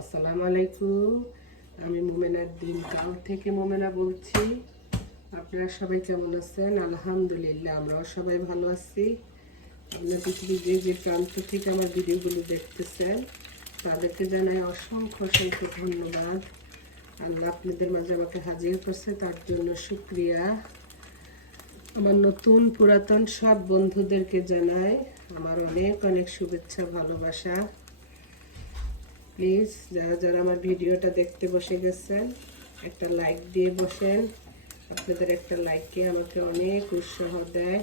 আসসালামু আলাইকুম। আমি মোমেনার দিন টাউন থেকে মোমেনা বলছি। আপনারা সবাই কেমন আছেন? আলহামদুলিল্লাহ, আমরাও সবাই ভালো আছি। আপনার পৃথিবীর যে যে প্রান্ত থেকে আমার ভিডিওগুলো দেখতেছেন, তাদেরকে জানাই অসংখ্য অসংখ্য ধন্যবাদ। আল্লাহ আপনাদের মাঝে আমাকে হাজির করছে, তার জন্য শুক্রিয়া। আমার নতুন পুরাতন সব বন্ধুদেরকে জানাই আমার অনেক অনেক শুভেচ্ছা, ভালোবাসা। প্লিজ, যারা যারা আমার ভিডিওটা দেখতে বসে গেছেন, একটা লাইক দিয়ে বসেন। আপনাদের একটা লাইককে আমাকে অনেক উৎসাহ দেয়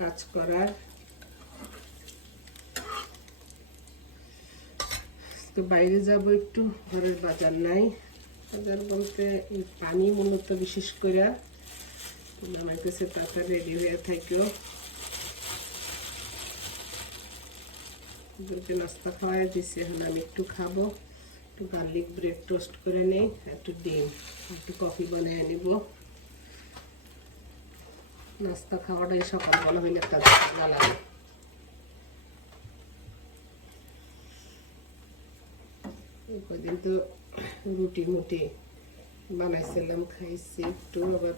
কাজ করার। তো বাইরে যাব একটু, ঘরের বাজার নাই। বাজার বলতে এই পানি মূলত বিশেষ করে আমার কাছে তাড়াতাড়ি রেডি হয়ে থাকেও। ওদেরকে নাস্তা খাওয়াই দিছি, এখন আমি একটু খাব। একটু গার্লিক ব্রেড টোস্ট করে নেই, একটু ডিম, একটু কফি বানিয়ে নিব। নাস্তা খাওয়াটাই সকালবেলা হইলে একটা ভালো লাগে। কদিন তো রুটি মুটি বানাইছিলাম, খাইছি একটু, আবার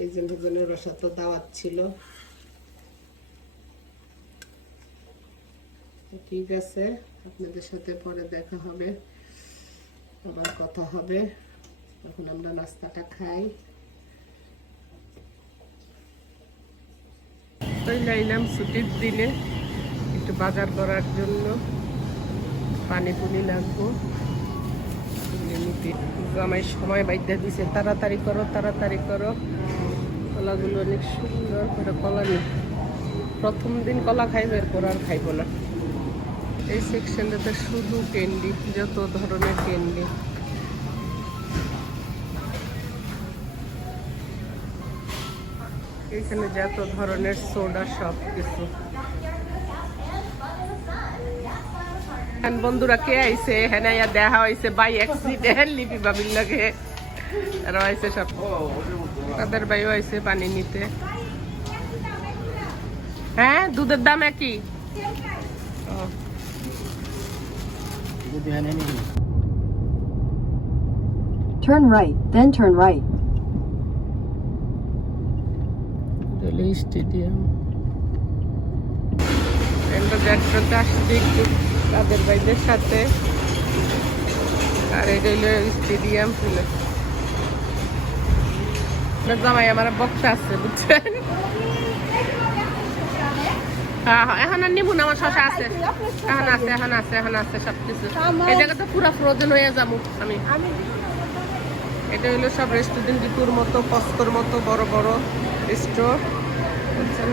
এই যে দুজনের রসা তো দাওয়াত ছিল। ঠিক আছে, আপনাদের সাথে পরে দেখা হবে, আবার কথা হবে। এখন আমরা নাস্তাটা খাই। লাইলাম ছুটির দিনে একটু বাজার করার জন্য পানি পুনি লাগবো। জামাই সময় বাইদ্যা দিছে। তাড়াতাড়ি করো তাড়াতাড়ি করো। কলাগুলো অনেক সুন্দর করে কলা প্রথম দিন কলা খাইবে এরপর আর খাইবো না। এই সেকশনটাতে শুধু ক্যান্ডি যত ধরনের ক্যান্ডি এখানে যত ধরনের সোডা সব কিছু বন্ধুরা, কে আইছে? হ্যাঁ দেখা হয়েছে বাই অ্যাক্সিডেন্ট লিপি বাবির লাগে। আর আইছে সব। তাদের বাইও আইছে পানি নিতে। হ্যাঁ দুধের দাম একই? Turn right, then turn right. রেলে স্টেডিয়াম এন্ডোগ্যাট্রোতে আসছি একটু তাদের ভাইদের সাথে আর এটা হইল স্টেডিয়াম ছিল জামাই আমার বক্স আছে বুঝছেন হ্যাঁ হ্যাঁ এখন আর নিবো না, আমার আছে। আছে আছে, এখন আছে সব কিছু হয়ে যাব আমি। এটা সব রেস্টুরেন্ট মতো মতো, বড় বড় বুঝছেন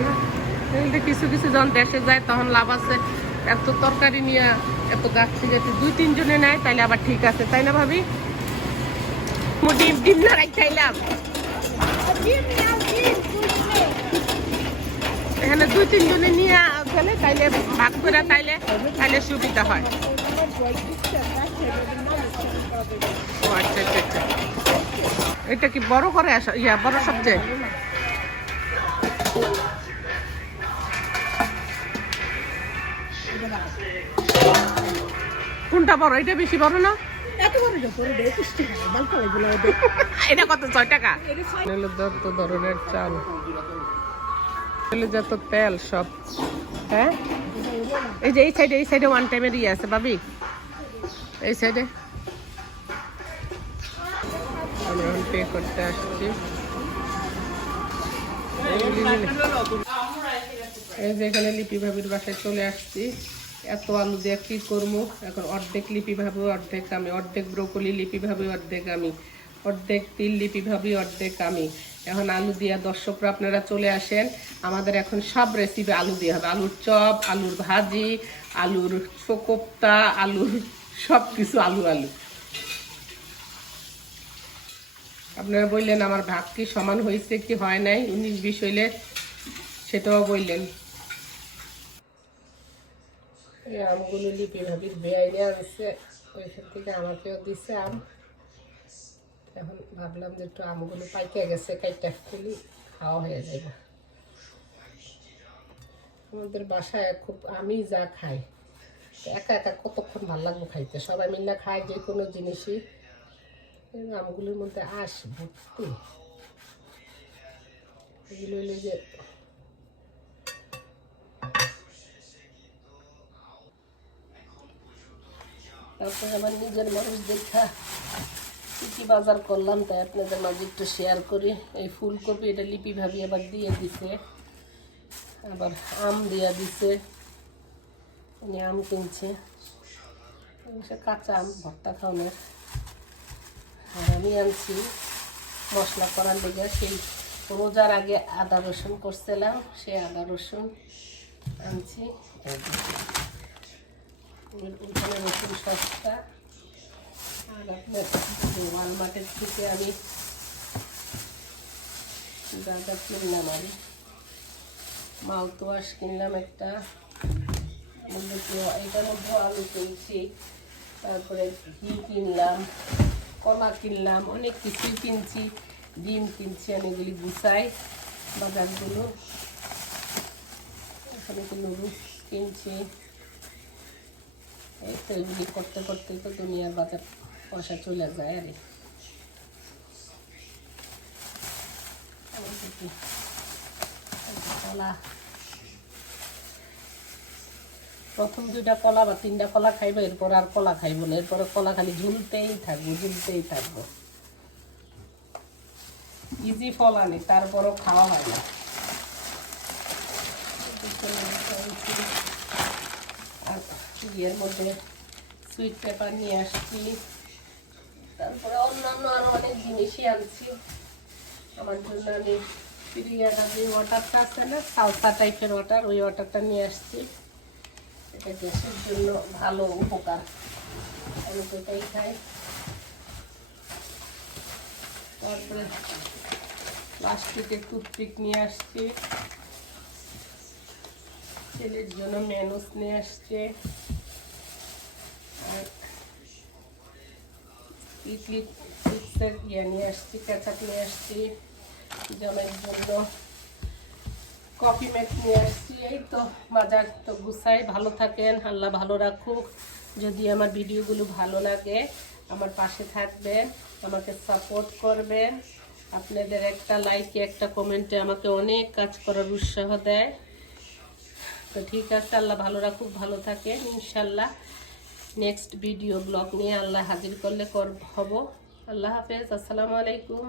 কিছু কিছু যখন দেশে যায়, তখন লাভ আছে। এত তরকারি নিয়ে এত গাছ থেকে দুই তিনজনে নেয়, তাইলে আবার ঠিক আছে, তাই না ভাবি? ডিম ডিম না রাখ এখানে দুই তিনজনে নিয়ে গেলে তাইলে ভাগ করে তাইলে তাইলে সুবিধা হয়। ও আচ্ছা আচ্ছা আচ্ছা। এটা কি বড় করে আসা ইয়া বড় সবচেয়ে? কোনটা বড়? এটা বেশি বড় না? এটা কত? ছয় টাকা? ধরনের চাল। এগুলো যত তেল সব হ্যাঁ? এই যে এই সাইডে এই সাইডে ওয়ান টাইমের ইয়ে আছে, ভাবি। এই সাইডে আমি এখন পে করতে আসছি। এই যে এখানে লিপি ভাবির বাসায় চলে আসছি। এত আলু দিয়ে কি করব? এখন অর্ধেক লিপি ভাবি, অর্ধেক আমি, অর্ধেক ব্রোকলি লিপি ভাবি, অর্ধেক আমি। অর্ধেক তিল লিপি ভাবি, অর্ধেক আমি। এখন আলু দিয়া দর্শকরা আপনারা চলে আসেন। আমাদের এখন সব রেসিপি আলু দিয়ে হবে। আলুর চপ, আলুর ভাজি, আলুর চোকোপ্তা আলুর সব কিছু আলু আলু। আপনারা বললেন আমার ভাগ কি সমান হয়েছে কি হয় নাই? উনিশ বিশ হইলে সেটাও বললেন। আমগুলো লিপি ভাবির বেআইনে আনছে। ওইখান থেকে আমাকেও দিছে আম। এখন ভাবলাম যে একটু আমগুলো পাইকে গেছে কাইটা খুলি, খাওয়া হয়ে যাবে আমাদের বাসায় খুব, আমি যা খাই একা একা কতক্ষণ ভালো লাগবে খাইতে? সবাই মিলে খায় যে কোনো জিনিসই। আমগুলোর মধ্যে আস ভর্তি। এগুলো হলো যে তারপরে আমার নিজের মানুষ দেখা কী বাজার করলাম, তাই আপনাদের মাঝে একটু শেয়ার করি। এই ফুলকপি এটা লিপি ভাবি আবার দিয়ে দিছে। আবার আম দিয়া দিছে। উনি আম কিনছে। কাঁচা আম, ভর্তা খাওয়ানোর আর আমি আনছি মশলা করার লেগে। সেই রোজার আগে আদা রসুন করছিলাম সেই আদা রসুন আনছি। রসুন সস্তা আর আপনার ওয়ালমার্টের থেকে আমি যা কিনলাম আমি মাউথওয়াশ কিনলাম একটা এটার মধ্যে আলু কিনছি তারপরে ঘি কিনলাম কলা কিনলাম অনেক কিছুই কিনছি ডিম কিনছি আমি এগুলি গুছাই বাজারগুলো এখানে তো নুডলস কিনছি এই তো এগুলি করতে করতে তো দুনিয়ার বাজার পয়সা চলে যায় আরে প্রথম দুইটা কলা বা তিনটা কলা খাইবো, এরপর আর কলা খাইবো না। এরপরে কলা খালি ঝুলতেই থাকব ঝুলতেই থাকব। ইজি ফল আনি, তারপরও খাওয়া হয় না। ইয়ের মধ্যে সুইট পেপার নিয়ে আসছি। তারপরে অন্যান্য আরও অনেক জিনিসই আনছি। আমার জন্য আমি যে আছে না টাইপের ওই নিয়ে আসছি। এটা জন্য ভালো উপকার। আমি খাই। তারপরে টুথপিক নিয়ে আসছি। ছেলের জন্য ম্যানুস নিয়ে আসছে আর ইডলি চিপসের ইয়ে নিয়ে আসছি কেচাপ নিয়ে আসছি জমের জন্য। কফি মেট নিয়ে আসছি, এই তো বাজার তো গুছাই। ভালো থাকেন, আল্লাহ ভালো রাখুক। যদি আমার ভিডিওগুলো ভালো লাগে, আমার পাশে থাকবেন, আমাকে সাপোর্ট করবেন। আপনাদের একটা লাইকে একটা কমেন্টে আমাকে অনেক কাজ করার উৎসাহ দেয়। তো ঠিক আছে, আল্লাহ ভালো রাখুক, ভালো থাকেন ইনশাল্লাহ নেক্সট ভিডিও ব্লগ নিয়ে আল্লাহ হাজির করলে কর হব। আল্লাহ হাফেজ আসসালামু আলাইকুম।